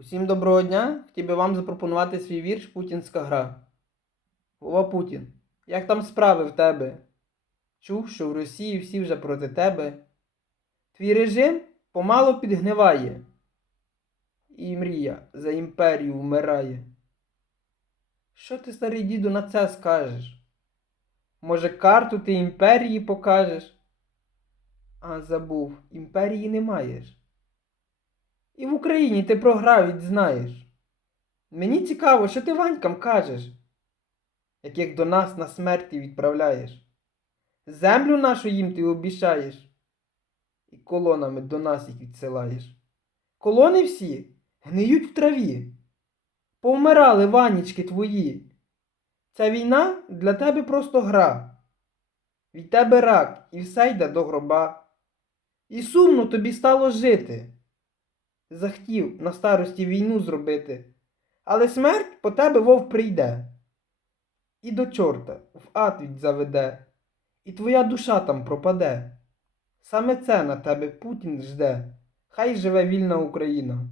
Усім доброго дня! Хотів би вам запропонувати свій вірш Путінська гра. Вова Путін, як там справи в тебе? Чув, що в Росії всі вже проти тебе. Твій режим помало підгниває, і мрія за імперію вмирає. Що ти, старий діду, на це скажеш? Може, карту ти імперії покажеш? А забув, імперії не маєш. І в Україні ти програв і знаєш. Мені цікаво, що ти Ванькам кажеш, яких до нас на смерті відправляєш. Землю нашу їм ти обіщаєш, і колонами до нас їх відсилаєш. Колони всі гниють в траві. Повмирали ванічки твої. Ця війна для тебе просто гра. Від тебе рак і все йде до гроба. І сумно тобі стало жити захотів на старості війну зробити, але смерть по тебе вов прийде. І до чорта в ад від заведе, і твоя душа там пропаде. Саме це на тебе Путін жде. Хай живе вільна Україна.